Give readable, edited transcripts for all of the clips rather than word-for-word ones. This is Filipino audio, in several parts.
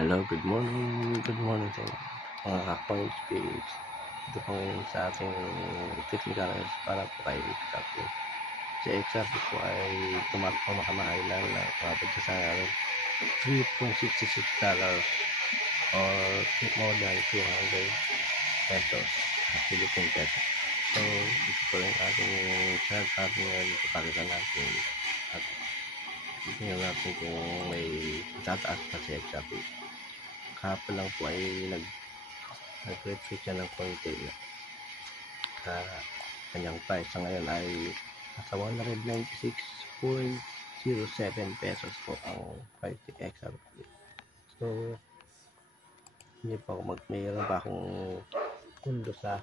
Hello, good morning sa mga ka-coin space. Ito po ngayon sa ating technical analysis para po kay XRP. Si XRP po ay makamahailan na umabot sa $3.66 or more than 200 pesos Philippine peso. So, ito po yung ating chart natin ngayon. Ipapakita natin at tingnan natin kung may tataas pa si XRP. Kahapon lang po ay nag-retreat siya ng konti na kanyang price. Sa ngayon ay nasa 196.07 pesos po ang price ni XRP. So, hindi pa ako mayroon pa akong pundo sa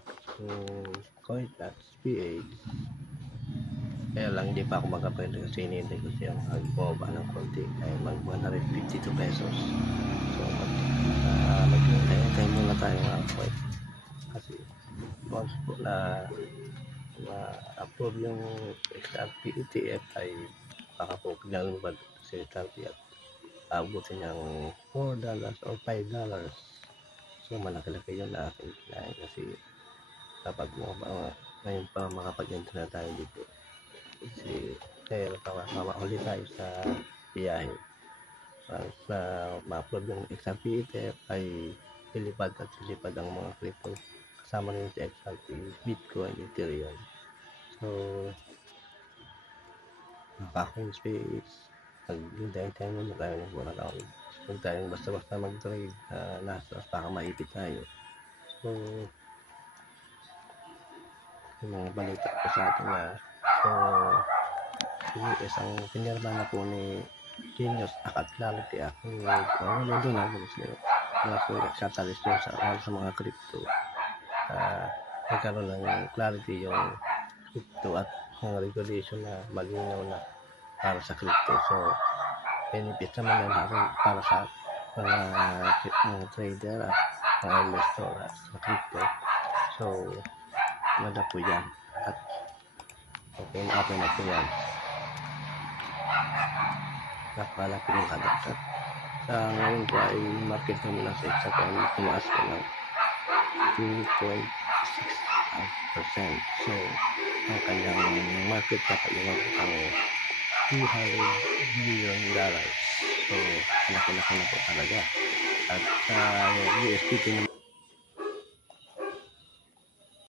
CoinTraxPH. Kaya lang hindi pa ako magkapwede kasi hinihintay ko siya magbaba ng konti ay mag 152 pesos. So maghintay muna tayo mga coin kasi once po na approve yung XRP ETF ay baka po pinalumad si XRP at abutin niyang $4 or $5. So malaki-laki yun na aking kinain kasi kapag ngayon pa makapag-enter na tayo dito kasi kaya mamauli tayo sa biyahe sa ma-upload yung XRP ETF ay lilipad at lilipad ang mga crypto kasama rin sa XRP, Bitcoin, Ethereum. So maka-coin space maghintay tayo muna tayo ng buwan account. Huwag tayong basta-basta mag-trade nasa baka maipit tayo. So yung mga balita ko sa atin na isang pinirma na po ni Genius at Clarity Act ni Donald Muslim na po catalyst yun sa mga crypto. Nagkaroon ng clarity yung crypto at mga regulation na malinaw na para sa crypto. So benefit naman na natin para sa mga trader at mga investor sa crypto. So maganda po yan at okay na po yan. Nakalaki ng kadagdag. Sa ngayon po ay market naman na sa XRP ay tumaas ko ng 2.6%. So ang kanyang market cap ay ang $200 billion. So laki-laki na po talaga. At sa USDT naman